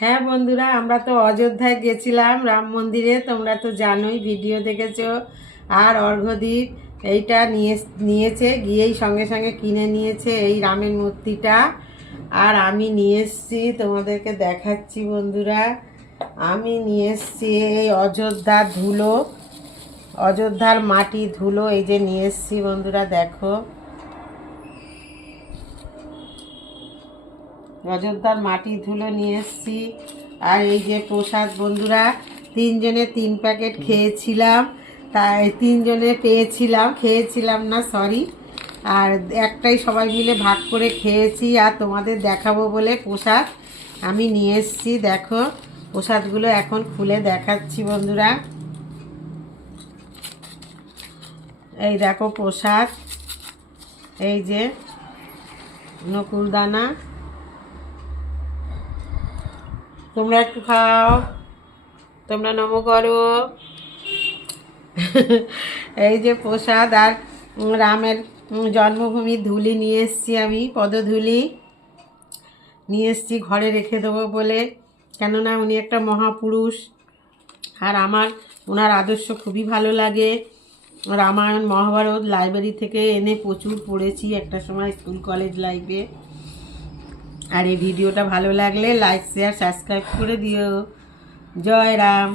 হ্যাঁ বন্ধুরা, আমরা তো অযোধ্যায় গেছিলাম রাম মন্দিরে, তোমরা তো জানোই, ভিডিও দেখেছো। আর অর্ঘ্যদীপ এইটা নিয়েছে, গিয়েই সঙ্গে সঙ্গে কিনে নিয়েছে এই রামের মূর্তিটা। আর আমি নিয়ে এসছি, তোমাদেরকে দেখাচ্ছি বন্ধুরা। আমি নিয়ে এসছি এই অযোধ্যার ধুলো, অযোধ্যার মাটি ধুলো, এই যে নিয়ে এসছি বন্ধুরা, দেখো অযোধ্যার মাটি ধুলো নিয়ে এসছি। আর এই যে প্রসাদ বন্ধুরা, তিনজনে 3 প্যাকেট খেয়েছিলাম, তাই তিনজনে খেয়েছিলাম না, সরি। আর একটাই সবাই মিলে ভাগ করে খেয়েছি। আর তোমাদের দেখাবো বলে প্রসাদ আমি নিয়ে এসছি, দেখো প্রসাদগুলো এখন খুলে দেখাচ্ছি বন্ধুরা। এই দেখো প্রসাদ, এই যে নকুলদানা, তোমরা একটু খাও, তোমরা নমো করো। এই যে প্রসাদ। আর রামের জন্মভূমির ধুলি নিয়ে এসছি, আমি পদধূলি নিয়ে এসছি, ঘরে রেখে দেবো বলে, কেননা উনি একটা মহাপুরুষ। আর আমার ওনার আদর্শ খুবই ভালো লাগে। রামায়ণ মহাভারত লাইব্রেরি থেকে এনে প্রচুর পড়েছি একটা সময়, স্কুল কলেজ লাইফে। আর এই ভিডিওটা ভালো লাগলে লাইক শেয়ার সাবস্ক্রাইব করে দিও। জয় রাম।